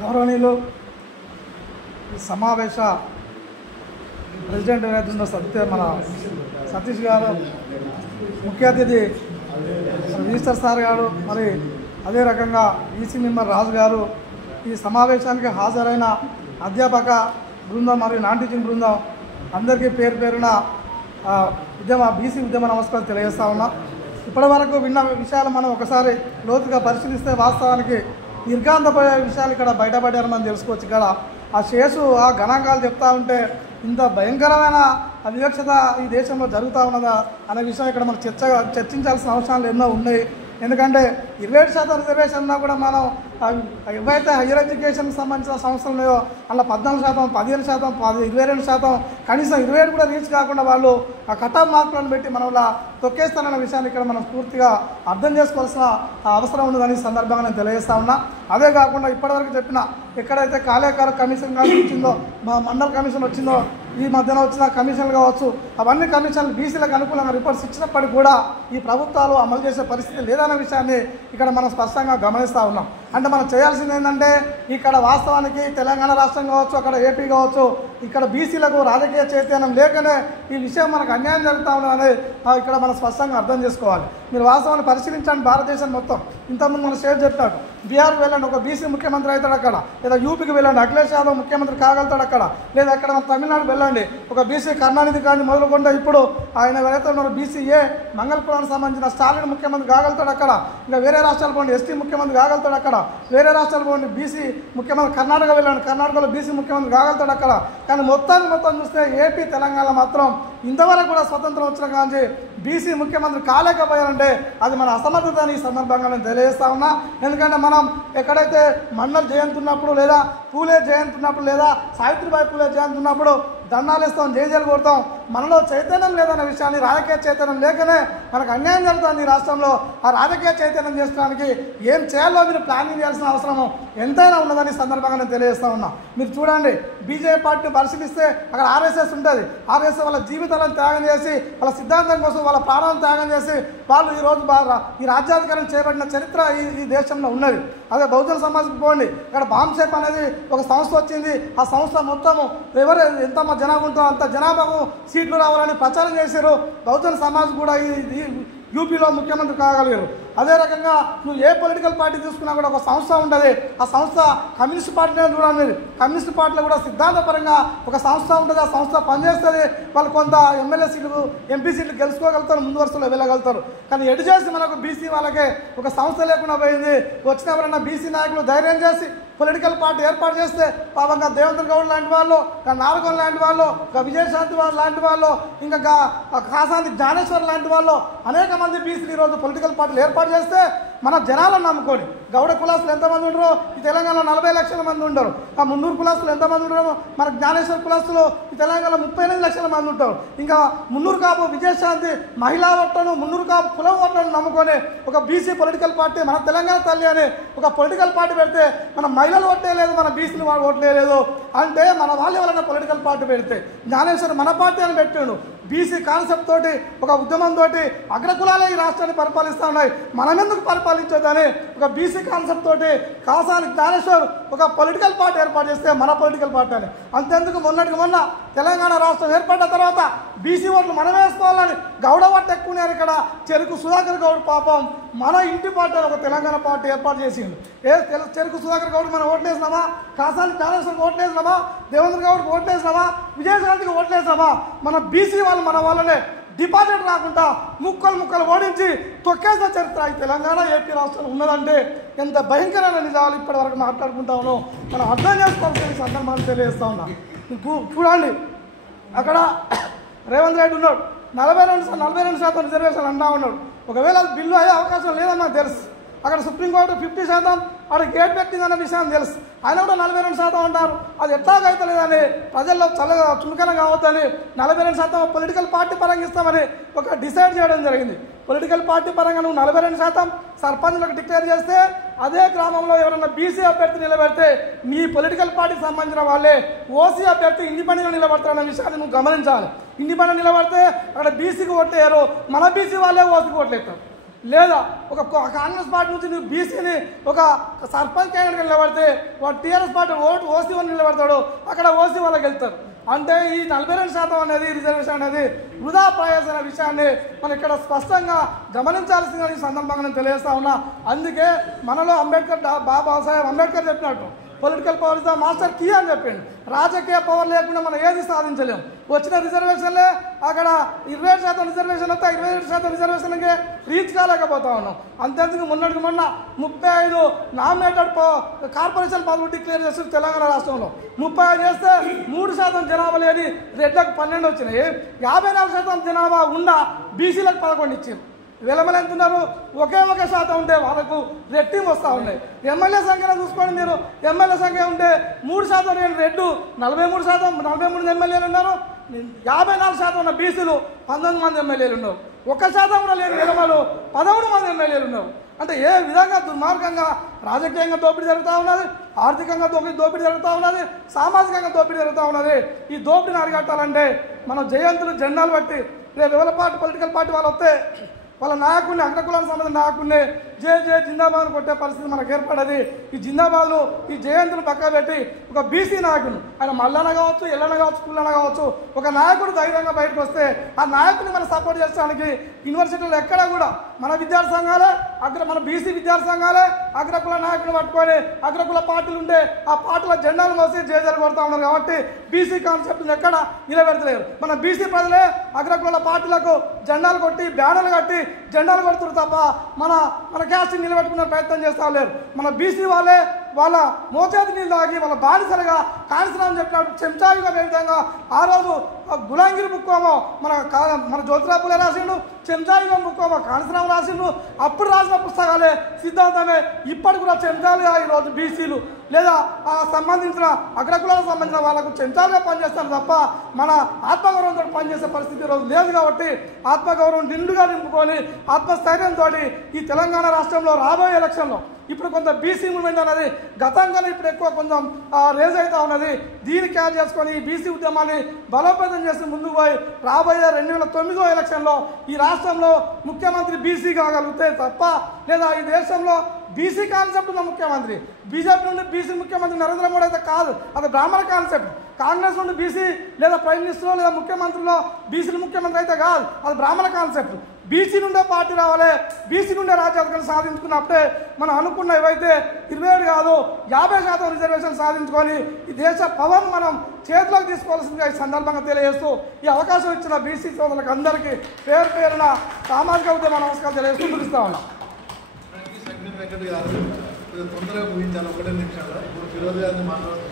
గౌరవనీయులు ఈ సమావేశ ప్రెసిడెంట్ ఏదైతుందో మన సతీష్ గారు, ముఖ్య అతిథి రిజిస్టర్ సార్ గారు, మరి అదే రకంగా ఈసీ మెంబర్ రాజు గారు, ఈ సమావేశానికి హాజరైన అధ్యాపక బృందం మరియు నాన్ టీచింగ్ బృందం అందరికీ పేరు పేరున బీసీ ఉద్యమ నమస్కారాలు తెలియజేస్తా ఉన్నా. ఇప్పటి వరకు విన్న విషయాలు మనం ఒకసారి లోతుగా పరిశీలిస్తే వాస్తవానికి నిర్గాంతపోయే విషయాలు ఇక్కడ బయటపడ్డారని మనం తెలుసుకోవచ్చు. ఇక్కడ ఆ శేషు ఆ గణాంకాలు చెప్తా ఉంటే ఇంత భయంకరమైన వివక్షత ఈ దేశంలో జరుగుతూ ఉన్నదా అనే విషయం ఇక్కడ మనం చర్చించాల్సిన అవసరాలు ఎన్నో ఉన్నాయి. ఎందుకంటే 27% రిజర్వేషన్ ఉన్నా కూడా మనం ఏవైతే హయ్యర్ ఎడ్యుకేషన్కి సంబంధించిన సంస్థలు ఉన్నాయో అలా 14%, 15%, 22%, కనీసం 27 కూడా రీచ్ కాకుండా వాళ్ళు ఆ కటాఫ్ మార్కులను పెట్టి మనం ఇలా తొక్కేస్తానన్న విషయాన్ని ఇక్కడ మనం పూర్తిగా అర్థం చేసుకోవాల్సిన అవసరం ఉన్నదని సందర్భంగా నేను తెలియజేస్తా ఉన్నా. అదే కాకుండా ఇప్పటివరకు చెప్పిన ఎక్కడైతే కాలేకార కమిషన్ వచ్చిందో, మండల కమిషన్ వచ్చిందో, ఈ మధ్యన వచ్చిన కమిషన్లు కావచ్చు, అవన్నీ కమిషన్లు బీసీలకు అనుకూలంగా రిపోర్ట్స్ ఇచ్చినప్పటికీ కూడా ఈ ప్రభుత్వాలు అమలు చేసే పరిస్థితి లేదన్న విషయాన్ని ఇక్కడ మనం స్పష్టంగా గమనిస్తూ ఉన్నాం. అంటే మనం చేయాల్సింది ఏంటంటే ఇక్కడ వాస్తవానికి తెలంగాణ రాష్ట్రం కావచ్చు, అక్కడ ఏపీ కావచ్చు, ఇక్కడ బీసీలకు రాజకీయ చైతన్యం లేకనే ఈ విషయం మనకు అన్యాయం జరుగుతూ ఉన్నదని ఇక్కడ మనం స్పష్టంగా అర్థం చేసుకోవాలి. మీరు వాస్తవాన్ని పరిశీలించండి. భారతదేశం మొత్తం ఇంతకుముందు మన స్టేట్ చెప్పాడు, బీహార్కి వెళ్ళండి ఒక బీసీ ముఖ్యమంత్రి అవుతాడు అక్కడ, లేదా యూపీకి వెళ్ళండి అఖిలేష్ యాదవ్ ముఖ్యమంత్రి కాగలుగుతాడు అక్కడ, లేదా అక్కడ మన తమిళనాడు వెళ్ళండి ఒక బీసీ కరుణానిధి కానీ మొదలుకొంటే ఇప్పుడు ఆయన ఎవరైతే ఉన్నారో బీసీఏ మంగళపురానికి సంబంధించిన స్టాలిన్ ముఖ్యమంత్రి కాగలుగుతాడు అక్కడ, ఇంకా వేరే రాష్ట్రాలు పోండి ఎస్టీ ముఖ్యమంత్రి కాగలుగుతాడు అక్కడ, వేరే రాష్ట్రాలు పోండి బీసీ ముఖ్యమంత్రి కర్ణాటక వెళ్ళండి కర్ణాటకలో బీసీ ముఖ్యమంత్రి కాగలుగుతాడు అక్కడ. కానీ మొత్తం చూస్తే ఏపీ తెలంగాణ మాత్రం ఇంతవరకు కూడా స్వతంత్రం వచ్చిన కానీ బీసీ ముఖ్యమంత్రి కాలేకపోయారంటే అది మన అసమర్థత అని ఈ సందర్భంగా నేను తెలియజేస్తా ఉన్నా. ఎందుకంటే మనం ఎక్కడైతే మండల్ జయంతి ఉన్నప్పుడు, లేదా పూలే జయంతి ఉన్నప్పుడు, లేదా సావిత్రిబాయి పూలే జయంతి ఉన్నప్పుడు దండాలు ఇస్తాం, జైలు కొడతాం, మనలో చైతన్యం లేదన్న విషయాన్ని, రాజకీయ చైతన్యం లేకనే మనకు అన్యాయం జరుగుతుంది ఈ రాష్ట్రంలో. ఆ రాజకీయ చైతన్యం చేసుకోవడానికి ఏం చేయాలో మీరు ప్లానింగ్ చేయాల్సిన అవసరం ఎంతైనా ఉన్నదని సందర్భంగా నేను తెలియజేస్తా ఉన్నా. మీరు చూడండి, బీజేపీ పార్టీని పరిశీలిస్తే అక్కడ ఆర్ఎస్ఎస్ ఉంటుంది. ఆర్ఎస్ఎస్ వాళ్ళ జీవితాలను త్యాగం చేసి, వాళ్ళ సిద్ధాంతం కోసం వాళ్ళ ప్రాణాలను త్యాగం చేసి వాళ్ళు ఈరోజు ఈ రాజ్యాధికారం చేయబడిన చరిత్ర ఈ దేశంలో ఉన్నది. అదే బహుజన సమాజ్కి పోండి, ఇక్కడ బాంబ్షేప్ అనేది ఒక సంస్థ వచ్చింది. ఆ సంస్థ మొత్తము ఎంత జనాభా ఉంటుందో అంత జనాభాకు సీట్లు రావాలని ప్రచారం చేశారు. బహుజన సమాజ్ కూడా ఈ యూపీలో ముఖ్యమంత్రి కాగలిగారు. అదే రకంగా నువ్వు ఏ పొలిటికల్ పార్టీ తీసుకున్నా కూడా ఒక సంస్థ ఉంటుంది. ఆ సంస్థ కమ్యూనిస్ట్ పార్టీనే చూడండి. కమ్యూనిస్ట్ పార్టీలో కూడా సిద్ధాంతపరంగా ఒక సంస్థ ఉంటుంది. ఆ సంస్థ పనిచేస్తుంది. వాళ్ళు కొంత ఎమ్మెల్యే సీట్లు, ఎంపీ సీట్లు గెలుచుకోగలుగుతారు, ముందు వరుసలో వెళ్ళగలుగుతారు. కానీ ఎటు చేసి మనకు బీసీ వాళ్ళకే ఒక సంస్థ లేకుండా పోయింది. వచ్చిన ఎవరైనా బీసీ నాయకులు ధైర్యం చేసి పొలిటికల్ పార్టీ ఏర్పాటు చేస్తే పాపంగా దేవేంద్ర గౌడ్ లాంటి వాళ్ళు, నారగోన్ లాంటి వాళ్ళు, విజయశాంతి వాళ్ళు లాంటి వాళ్ళు, ఇంకా కాసాంతి జ్ఞానేశ్వర్ లాంటి వాళ్ళు అనేక మంది బీసీలు ఈరోజు పొలిటికల్ పార్టీలు ఏర్పాటు చేస్తే మన జనాలను నమ్ముకొని గౌడ కులాసులు ఎంతమంది ఉండరు ఈ తెలంగాణలో 40 లక్షల మంది ఉండరు. ఆ 300 కులాసులు ఎంతమంది ఉండరు మన జ్ఞానేశ్వర కులాసులు ఈ తెలంగాణలో 38 లక్షల మంది ఉంటారు. ఇంకా 300 కాపు విజయశాంతి మహిళా ఓట్లను, 300 కాపు కులం ఓట్లను నమ్ముకొని ఒక బీసీ పొలిటికల్ పార్టీ మన తెలంగాణ తల్లి అని ఒక పొలిటికల్ పార్టీ పెడితే మన మహిళలు ఓట్లేదు, మన బీసీలు ఓట్లేదు అంటే మన వాళ్ళు ఎవరైనా పొలిటికల్ పార్టీ పెడితే జ్ఞానేశ్వర్ మన పార్టీ అని పెట్టాడు. బీసీ కాన్సెప్ట్ తోటి ఒక ఉద్యమంతో అగ్రకులాలే ఈ రాష్ట్రాన్ని పరిపాలిస్తూ ఉన్నాయి, మనం ఎందుకు పరిపాలించొద్దని ఒక బీసీ కాన్సెప్ట్ తోటి కాసాని జ్ఞానేశ్వర్ ఒక పొలిటికల్ పార్టీ ఏర్పాటు చేస్తే మన పొలిటికల్ పార్టీ అని. అంతెందుకు మొన్న తెలంగాణ రాష్ట్రం ఏర్పడిన తర్వాత బీసీ ఓట్లు మనం వేసుకోవాలని గౌడ ఓట్లు ఎక్కువన్నారు. ఇక్కడ చెరుకు సుధాకర్ గౌడ్ పాపం మన ఇంటి పార్టీ ఒక తెలంగాణ పార్టీ ఏర్పాటు చేసిండు. చెరుకు సుధాకర్ గౌడ్ మనం ఓట్లేసినామా, కాసాని జ్ఞానేశ్వర్కి ఓట్లేసినామా, దేవేంద్ర గౌడ్కి ఓట్లేసినామా, విజయశాంతికి ఓట్లేసినామా? మన బీసీ వాళ్ళు మన వాళ్ళనే డిపాజిట్ రాకుండా ముక్కలు ఓడించి తొక్కేసిన చరిత్ర ఈ తెలంగాణ ఏపీ రాష్ట్రంలో ఉన్నదంటే ఎంత భయంకరమైన నిజాలు ఇప్పటి వరకు మాట్లాడుకుంటా ఉన్నాం మనం అర్థం చేసుకోవాల్సిన సందర్భాన్ని తెలియజేస్తా ఉన్నా. చూడండి, అక్కడ రేవంత్ రెడ్డి ఉన్నాడు, 42% రిజర్వేషన్ అంటా ఉన్నాడు. ఒకవేళ అది బిల్లు అయ్యే అవకాశం లేదని నాకు తెలుసు. అక్కడ సుప్రీంకోర్టు 50% అక్కడ గేట్ పెట్టిందన్న విషయం తెలుసు. ఆయన కూడా 42% అంటారు. అది ఎట్లాగైతే లేదని ప్రజల్లో చల్లగా చులకన కావద్దని 42% పొలిటికల్ పార్టీ పరంగా ఇస్తామని ఒక డిసైడ్ చేయడం జరిగింది. పొలిటికల్ పార్టీ పరంగా నువ్వు 42% సర్పంచ్లకు డిక్లేర్ చేస్తే అదే గ్రామంలో ఎవరైనా బీసీ అభ్యర్థి నిలబెడితే నీ పొలిటికల్ పార్టీకి సంబంధించిన వాళ్ళే ఓసీ అభ్యర్థి ఇండిపెండెంట్గా నిలబడతారన్న విషయాన్ని నువ్వు గమనించాలి. ఇండిపెండెంట్ నిలబడితే అక్కడ బీసీకి ఓట్లేరు, మన బీసీ వాళ్ళే ఓసీకి ఓట్లేస్తారు. లేదా ఒక కాంగ్రెస్ పార్టీ నుంచి నువ్వు బీసీని ఒక సర్పంచ్ క్యాండిడేట్ నిలబడితే వాడు టీఆర్ఎస్ పార్టీ ఓసీ వాళ్ళు నిలబడతాడు, అక్కడ ఓసీ వాళ్ళకి వెళ్తారు. అంటే ఈ 42% అనేది రిజర్వేషన్ అనేది వృధా ప్రయాసన విషయాన్ని మనం ఇక్కడ స్పష్టంగా గమనించాల్సిన ఈ సందర్భంగా నేను తెలియజేస్తా ఉన్నా. అందుకే మనలో బాబాసాహెబ్ అంబేద్కర్ చెప్పినట్టు political power is the master key అని చెప్పిండు. రాజకీయ పవర్ లేకుండా మనం ఏది సాధించలేము. వచ్చిన రిజర్వేషన్లే అక్కడ 27% రిజర్వేషన్ వస్తే 27% రిజర్వేషన్కి రీచ్ కాలేకపోతా ఉన్నాం. అంతేందుకు మొన్నటికి మొన్న 35 నామినేటెడ్ కార్పొరేషన్ పదవులు డిక్లేర్ చేస్తారు తెలంగాణ రాష్ట్రంలో. 35 చేస్తే 3% జనాభా లేని రెడ్లకు 12 వచ్చినాయి. 54% జనాభా ఉన్న బీసీలకు 11 ఇచ్చారు. వెలమలు ఎంతున్నారు? ఒకే శాతం ఉంటే వాళ్ళకు రెట్టింపు వస్తూ ఉన్నాయి. ఎమ్మెల్యే సంఖ్యలో చూసుకోండి మీరు. ఎమ్మెల్యే సంఖ్య ఉంటే 3% లేని రెడ్డు 43 ఎమ్మెల్యేలు ఉన్నారు. 54% ఉన్న బీసీలు 19 మంది ఎమ్మెల్యేలు ఉన్నారు. 1% కూడా లేని వెలమలు 13 మంది ఎమ్మెల్యేలు ఉన్నారు. అంటే ఏ విధంగా దుర్మార్గంగా రాజకీయంగా దోపిడీ జరుగుతూ ఉన్నది, ఆర్థికంగా దోపిడీ జరుగుతూ ఉన్నది, సామాజికంగా దోపిడీ జరుగుతూ ఉన్నది. ఈ దోపిడీని అరికట్టాలంటే మనం జయంతులు జెండాలు బట్టి రేపు ఎవరి పార్టీ పొలిటికల్ పార్టీ వాళ్ళు వస్తే వాళ్ళ నాయకుడిని అగ్రకులానికి సంబంధించిన నాయకుడిని జే జిందాబాద్ కొట్టే పరిస్థితి మనకు ఏర్పడది. ఈ జిందాబాద్లు ఈ జయంతులు పక్క పెట్టి ఒక బీసీ నాయకుడు, ఆయన మల్లన్న కావచ్చు, ఎల్లన్న కావచ్చు, పుల్లన్న కావచ్చు, ఒక నాయకుడు ధైర్యంగా బయటకు వస్తే ఆ నాయకుడిని మనం సపోర్ట్ చేయడానికి యూనివర్సిటీలో ఎక్కడ కూడా మన విద్యార్థి సంఘాలే మన బీసీ విద్యార్థి సంఘాలే అగ్రకుల నాయకులు పట్టుకొని అగ్రకుల పార్టీలు ఉంటే ఆ పార్టీల జెండాలు మోసి జేజలు కొడతా ఉన్నారు. కాబట్టి బీసీ కాన్సెప్ట్ని ఎక్కడ నిలబెడతలేరు. మన బీసీ ప్రజలే అగ్రకుల పార్టీలకు జెండాలు కొట్టి బ్యానర్లు కట్టి జెండాలు కొడుతున్నారు తప్ప మన క్యాస్ట్ నిలబెట్టుకునే ప్రయత్నం చేస్తా లేరు. మన బీసీ వాళ్ళే వాళ్ళ మోచేతి నీళ్ళు తాగి వాళ్ళ బానిసలుగా కాన్సరామ్ చెప్పినట్టు చెంచాయిగా విధంగా ఆ రోజు గులాంగిరి బుక్కోమో మన జ్యోతిరాపులే రాసిండు, చెంచాయిగా బుక్కోమో కాన్సరామ్ రాసిండు. అప్పుడు రాసిన పుస్తకాలే సిద్ధాంతమే ఇప్పటికి కూడా చెంచాలుగా ఈరోజు బీసీలు లేదా సంబంధించిన అగ్రకులాలకు సంబంధించిన వాళ్ళకు చెంచాలుగా పనిచేస్తారు తప్ప మన ఆత్మగౌరవంతో పనిచేసే పరిస్థితి ఈరోజు లేదు. కాబట్టి ఆత్మగౌరవం నిండుగా నింపుకొని ఆత్మస్థైర్యంతో ఈ తెలంగాణ రాష్ట్రంలో రాబోయే ఎలక్షన్లో ఇప్పుడు కొంత బీసీ మూవ్మెంట్ అనేది గతంగానే ఇప్పుడు ఎక్కువ కొంచెం రేజ్ అవుతా ఉన్నది. దీన్ని క్యాచ్ చేసుకొని ఈ బీసీ ఉద్యమాన్ని బలోపేతం చేసి ముందుకు పోయి రాబోయే 2009 ఎలక్షన్లో ఈ రాష్ట్రంలో ముఖ్యమంత్రి బీసీ కాగలిగితే తప్ప లేదా ఈ దేశంలో బీసీ కాన్సెప్ట్ ఉన్న ముఖ్యమంత్రి బీజేపీ నుండి బీసీ ముఖ్యమంత్రి నరేంద్ర మోడీ అయితే కాదు, అది బ్రాహ్మణ కాన్సెప్ట్. కాంగ్రెస్ నుండి బీసీ లేదా ప్రైమ్ మినిస్టర్ లేదా ముఖ్యమంత్రిలో బీసీలు ముఖ్యమంత్రి అయితే కాదు, అది బ్రాహ్మణ కాన్సెప్ట్. బీసీ నుండే పార్టీ రావాలి, బీసీ నుండే రాజ్యాధికారం సాధించుకున్నప్పుడే మనం అనుకున్న ఏవైతే 27 కాదు 50% రిజర్వేషన్ సాధించుకొని ఈ దేశ పవన్ మనం చేతిలోకి తీసుకోవాల్సిందిగా ఈ సందర్భంగా తెలియజేస్తూ ఈ అవకాశం ఇచ్చిన బీసీ సోదరులకు అందరికీ పేరున సామాజిక ఉద్యమ నమస్కారం తెలియజేస్తూ ముగిస్తా ఉన్నాం. తొందరగా ముగించాలి, 1 నిమిషంలో. ఈరోజు మాట్లాడుతూ